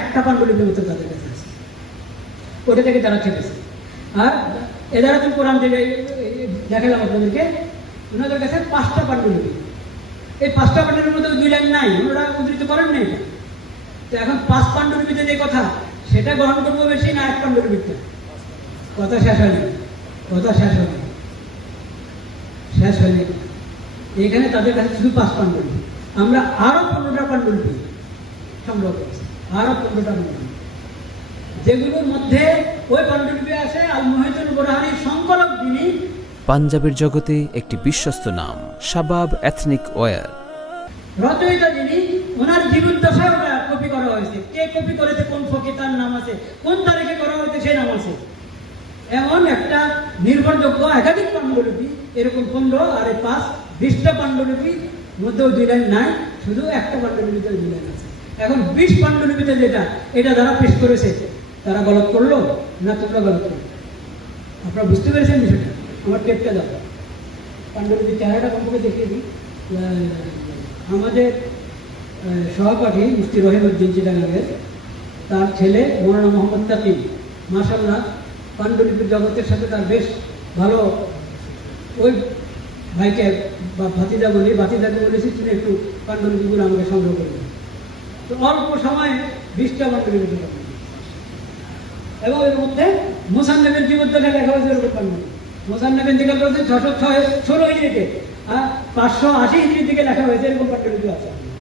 একটা পাণ্ডুলিপি মতো তাদের কাছে আছে, ওটা থেকে তারা ছেড়েছে। আর এদারা তুমি কোরআন থেকে দেখালাম আপনাদেরকে, ওনাদের কাছে 5টা পাণ্ডুলিপি। এই 5টা পাণ্ডুলিপির মধ্যে 2 লাইন নাই, ওনারা উদ্ধৃত করেন না এটা। তো এখন 5 পাণ্ডুলিপিতে যে কথা সেটা গ্রহণ করবো বেশি না 1 পাণ্ডুলিপিতে? কথা শেষ হয়নি, কথা শেষ হয়নি, শেষ হয়নি। এখানে তাদের কাছে শুধু 5 পাণ্ডুলিপি, আমরা আরো 15টা পাণ্ডুলিপি সংগ্রহ করেছি, আরো 15টা পাণ্ডুলিপি, যেগুলোর মধ্যে ওই পাণ্ডুলিপি আছে আল মুহিতুল বুরহানির সংকলক যিনি। পাঞ্জাবের জগতে একটি বিশ্বস্ত নাম শাবাব এথনিক ওয়্যার। রচয়িতা যিনি, ওনার জীবদ্দশায় ওটা কপি করা হয়েছে। কে কপি করেছে, কোন ফকির, তার নাম আছে, কোন তারিখে করা হয়েছে সেই নাম আছে। এমন একটা নির্ভরযোগ্য একাধিক পাণ্ডুলিপি, এরকম 15 আর 5 20টা পাণ্ডুলিপির মধ্যেও 2 লাইন নাই, শুধু একটা পাণ্ডুলিপিতে 2 লাইন আছে। এখন 20 পাণ্ডুলিপিতে যেটা, এটা যারা পেশ করেছে তারা গলত করলো না তোমরা গলত করলো? আপনারা বুঝতে পেরেছেন বিষয়টা? আমার টেপটা দাও, পাণ্ডুলিপির চেহারাটা কমপক্ষে দেখিয়ে দিই। আমাদের সহপাঠী মুফতি রহিমউদ্দিন চিটাগাঙ্গের, তার ছেলে মৌলানা মোহাম্মদ তাকিম, মাশাআল্লাহ পাণ্ডুলিপির জগতের সাথে তার বেশ ভালো। ওই ভাইকে বা ভাতিজা বলি, ভাতিজাকে বলেছি তুমি একটু পাণ্ডুলিপিগুলো আমাকে সংগ্রহ করে দেবে। তো অল্প সময়ে 20টা পাণ্ডুলিপি, এবং এর মধ্যে মুসান্নাফের জীবদ্দশায় লেখা হয়েছে এরকম পাণ্ডুলিপি। মুসান্নাফের দিকে 616 হিজরিতে, 580 হিজরির দিকে লেখা হয়েছে এরকম পাণ্ডুলিপি আছে।